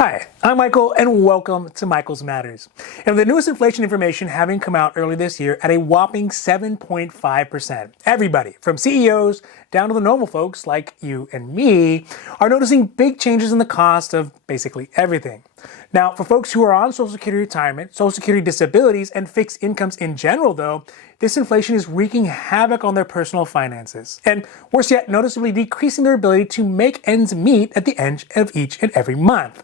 Hi, I'm Michael and welcome to Michael's Matters. And with the newest inflation information having come out early this year at a whopping 7.5%, everybody from CEOs down to the normal folks like you and me are noticing big changes in the cost of basically everything. Now, for folks who are on Social Security retirement, Social Security disabilities, and fixed incomes in general, though, this inflation is wreaking havoc on their personal finances. And worse yet, noticeably decreasing their ability to make ends meet at the end of each and every month.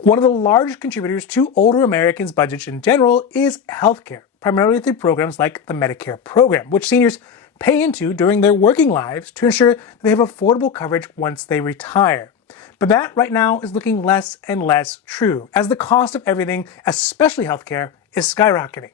One of the largest contributors to older Americans' budgets in general is healthcare, primarily through programs like the Medicare program, which seniors pay into during their working lives to ensure that they have affordable coverage once they retire. But that right now is looking less and less true, as the cost of everything, especially healthcare, is skyrocketing.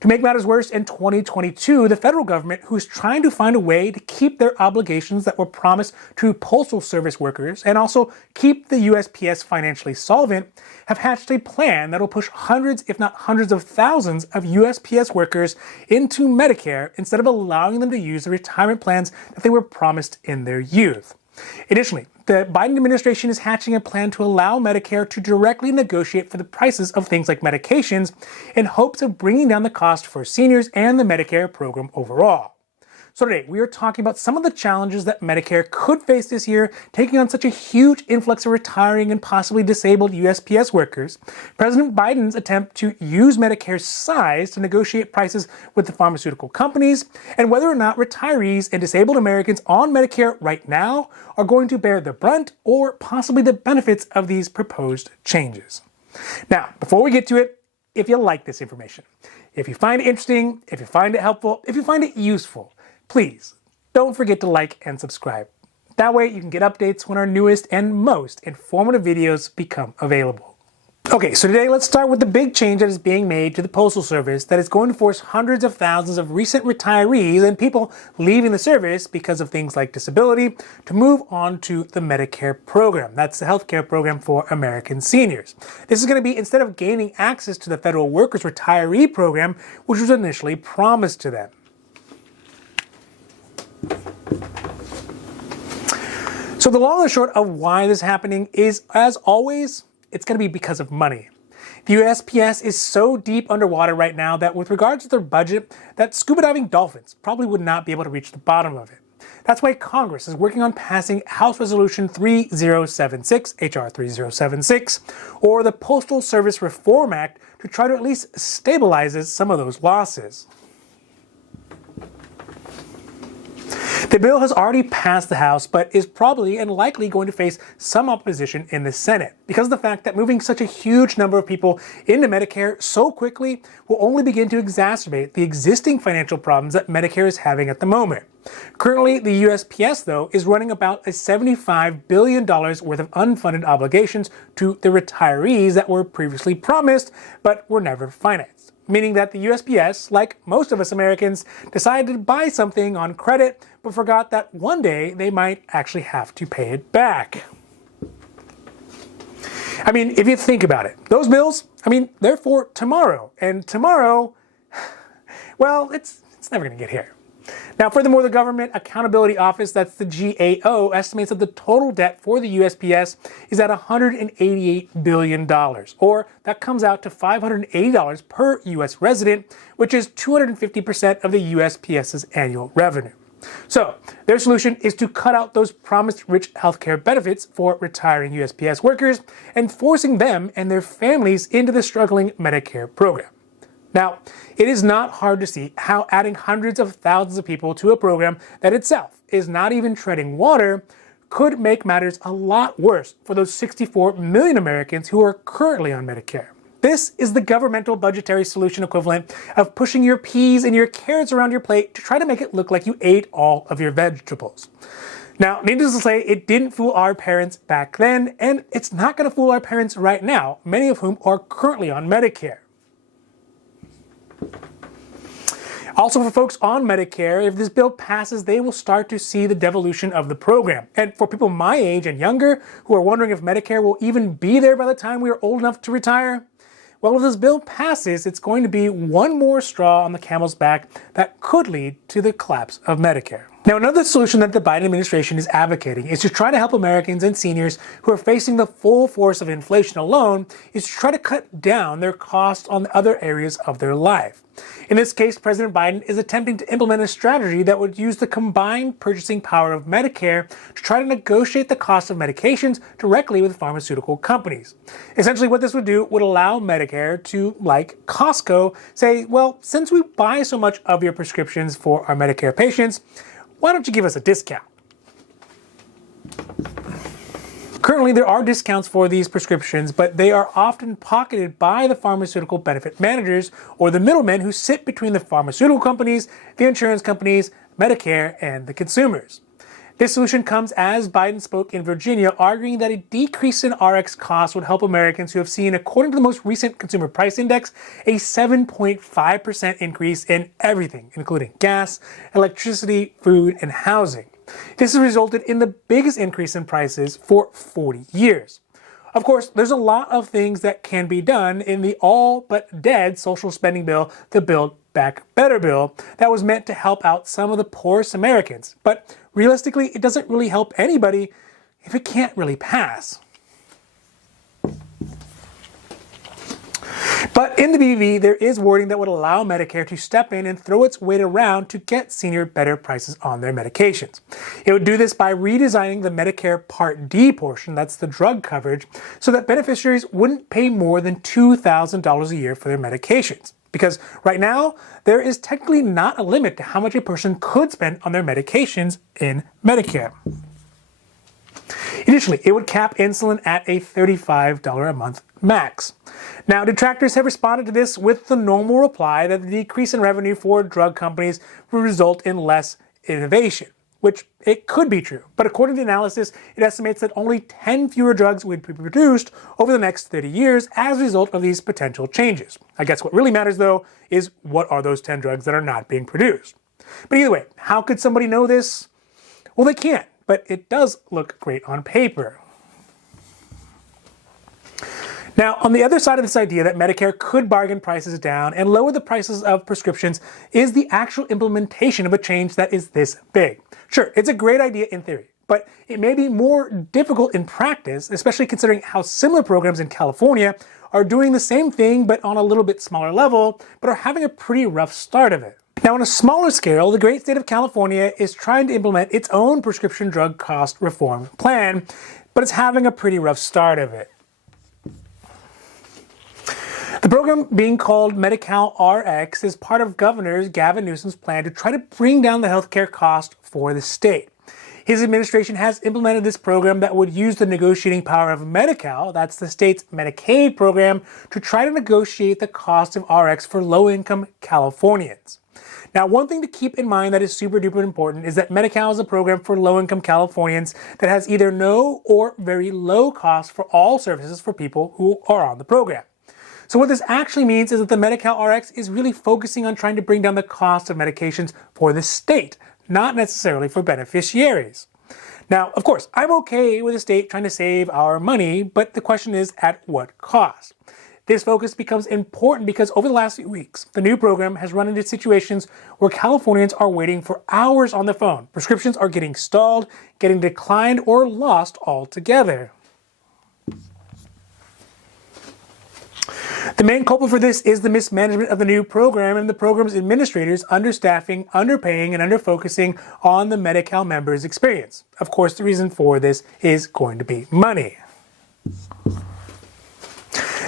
To make matters worse, in 2022, the federal government, who's trying to find a way to keep their obligations that were promised to Postal Service workers and also keep the USPS financially solvent, have hatched a plan that will push hundreds, if not hundreds of thousands of USPS workers into Medicare instead of allowing them to use the retirement plans that they were promised in their youth. Additionally, the Biden administration is hatching a plan to allow Medicare to directly negotiate for the prices of things like medications in hopes of bringing down the cost for seniors and the Medicare program overall. So today, we are talking about some of the challenges that Medicare could face this year, taking on such a huge influx of retiring and possibly disabled USPS workers, President Biden's attempt to use Medicare's size to negotiate prices with the pharmaceutical companies, and whether or not retirees and disabled Americans on Medicare right now are going to bear the brunt or possibly the benefits of these proposed changes. Now, before we get to it, if you like this information, if you find it interesting, if you find it helpful, if you find it useful, please don't forget to like and subscribe. That way you can get updates when our newest and most informative videos become available. Okay, so today let's start with the big change that is being made to the Postal Service that is going to force hundreds of thousands of recent retirees and people leaving the service because of things like disability to move on to the Medicare program. That's the healthcare program for American seniors. This is going to be instead of gaining access to the federal workers retiree program, which was initially promised to them. So the long and short of why this is happening is, as always, it's going to be because of money. The USPS is so deep underwater right now that with regards to their budget, that scuba diving dolphins probably would not be able to reach the bottom of it. That's why Congress is working on passing House Resolution 3076, HR 3076, or the Postal Service Reform Act to try to at least stabilize some of those losses. The bill has already passed the House, but is probably and likely going to face some opposition in the Senate because of the fact that moving such a huge number of people into Medicare so quickly will only begin to exacerbate the existing financial problems that Medicare is having at the moment. Currently, the USPS, though, is running about a $75 billion worth of unfunded obligations to the retirees that were previously promised but were never financed. Meaning that the USPS, like most of us Americans, decided to buy something on credit, but forgot that one day they might actually have to pay it back. I mean, if you think about it, those bills, they're for tomorrow. And tomorrow, well, it's never going to get here. Now, furthermore, the Government Accountability Office, that's the GAO, estimates that the total debt for the USPS is at $188 billion, or that comes out to $580 per U.S. resident, which is 250% of the USPS's annual revenue. So, their solution is to cut out those promised rich healthcare benefits for retiring USPS workers and forcing them and their families into the struggling Medicare program. Now, it is not hard to see how adding hundreds of thousands of people to a program that itself is not even treading water could make matters a lot worse for those 64 million Americans who are currently on Medicare. This is the governmental budgetary solution equivalent of pushing your peas and your carrots around your plate to try to make it look like you ate all of your vegetables. Now, needless to say, it didn't fool our parents back then, and it's not going to fool our parents right now, many of whom are currently on Medicare. Also, for folks on Medicare, if this bill passes, they will start to see the devolution of the program. And for people my age and younger who are wondering if Medicare will even be there by the time we are old enough to retire, well, if this bill passes, it's going to be one more straw on the camel's back that could lead to the collapse of Medicare. Now, another solution that the Biden administration is advocating is to try to help Americans and seniors who are facing the full force of inflation alone, is to try to cut down their costs on other areas of their life. In this case, President Biden is attempting to implement a strategy that would use the combined purchasing power of Medicare to try to negotiate the cost of medications directly with pharmaceutical companies. Essentially, what this would do would allow Medicare to, like Costco, say, well, since we buy so much of your prescriptions for our Medicare patients, why don't you give us a discount? Currently, there are discounts for these prescriptions, but they are often pocketed by the pharmaceutical benefit managers or the middlemen who sit between the pharmaceutical companies, the insurance companies, Medicare, and the consumers. This solution comes as Biden spoke in Virginia, arguing that a decrease in RX costs would help Americans who have seen, according to the most recent Consumer Price Index, a 7.5% increase in everything, including gas, electricity, food, and housing. This has resulted in the biggest increase in prices for 40 years. Of course, there's a lot of things that can be done in the all but dead social spending bill, the Build Back Better bill, that was meant to help out some of the poorest Americans. But realistically, it doesn't really help anybody if it can't really pass. But in the BV, there is wording that would allow Medicare to step in and throw its weight around to get senior better prices on their medications. It would do this by redesigning the Medicare Part D portion, that's the drug coverage, so that beneficiaries wouldn't pay more than $2,000 a year for their medications. Because right now, there is technically not a limit to how much a person could spend on their medications in Medicare. Initially, it would cap insulin at a $35 a month max. Now, detractors have responded to this with the normal reply that the decrease in revenue for drug companies will result in less innovation, which it could be true. But according to the analysis, it estimates that only 10 fewer drugs would be produced over the next 30 years as a result of these potential changes. I guess what really matters, though, is what are those 10 drugs that are not being produced. But either way, how could somebody know this? Well, they can't, but it does look great on paper. Now, on the other side of this idea that Medicare could bargain prices down and lower the prices of prescriptions is the actual implementation of a change that is this big. Sure, it's a great idea in theory, but it may be more difficult in practice, especially considering how similar programs in California are doing the same thing but on a little bit smaller level, but are having a pretty rough start of it. Now, on a smaller scale, the great state of California is trying to implement its own prescription drug cost reform plan, but it's having a pretty rough start of it. The program, being called Medi-Cal RX, is part of Governor Gavin Newsom's plan to try to bring down the healthcare cost for the state. His administration has implemented this program that would use the negotiating power of Medi-Cal, that's the state's Medicaid program, to try to negotiate the cost of RX for low-income Californians. Now, one thing to keep in mind that is super duper important is that Medi-Cal is a program for low-income Californians that has either no or very low cost for all services for people who are on the program. So what this actually means is that the Medi-Cal RX is really focusing on trying to bring down the cost of medications for the state, not necessarily for beneficiaries. Now, of course, I'm okay with the state trying to save our money, but the question is at what cost? This focus becomes important because over the last few weeks, the new program has run into situations where Californians are waiting for hours on the phone. Prescriptions are getting stalled, getting declined, or lost altogether. The main culprit for this is the mismanagement of the new program and the program's administrators understaffing, underpaying, and underfocusing on the Medi-Cal members' experience. Of course, the reason for this is going to be money.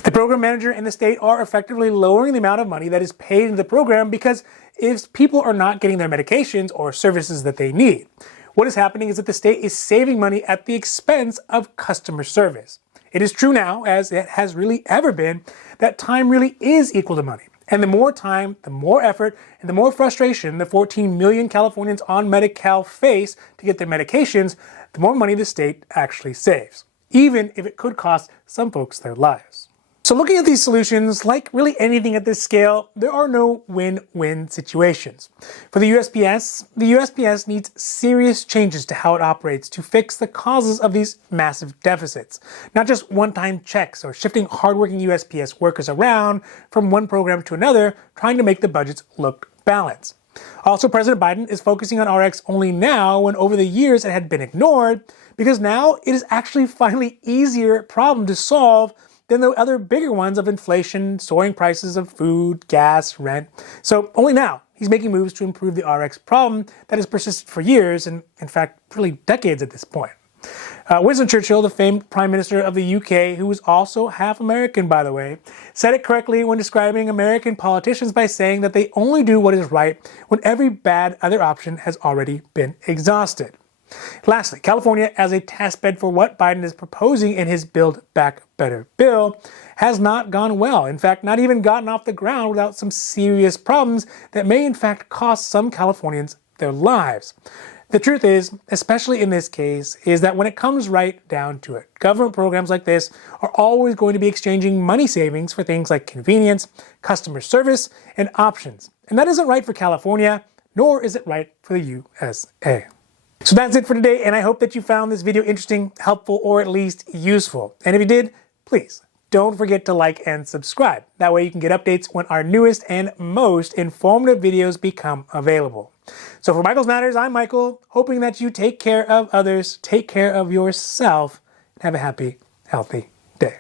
The program manager and the state are effectively lowering the amount of money that is paid in the program because if people are not getting their medications or services that they need, what is happening is that the state is saving money at the expense of customer service. It is true now, as it has really ever been, that time really is equal to money. And the more time, the more effort, and the more frustration the 14 million Californians on Medi-Cal face to get their medications, the more money the state actually saves, even if it could cost some folks their lives. So looking at these solutions, like really anything at this scale, there are no win-win situations. For the USPS needs serious changes to how it operates to fix the causes of these massive deficits. Not just one-time checks or shifting hardworking USPS workers around from one program to another, trying to make the budgets look balanced. Also, President Biden is focusing on RX only now when over the years it had been ignored, because now it is actually finally easier problem to solve than the other bigger ones of inflation, soaring prices of food, gas, rent. So only now he's making moves to improve the RX problem that has persisted for years, and in fact, really decades at this point. Winston Churchill, the famed Prime Minister of the UK, who was also half American, by the way, said it correctly when describing American politicians by saying that they only do what is right when every bad other option has already been exhausted. Lastly, California, as a testbed for what Biden is proposing in his Build Back Better bill, has not gone well. In fact, not even gotten off the ground without some serious problems that may in fact cost some Californians their lives. The truth is, especially in this case, is that when it comes right down to it, government programs like this are always going to be exchanging money savings for things like convenience, customer service, and options. And that isn't right for California, nor is it right for the USA. So that's it for today, and I hope that you found this video interesting, helpful, or at least useful. And if you did, please don't forget to like and subscribe. That way you can get updates when our newest and most informative videos become available. So for Michael's Matters, I'm Michael, hoping that you take care of others, take care of yourself, and have a happy, healthy day.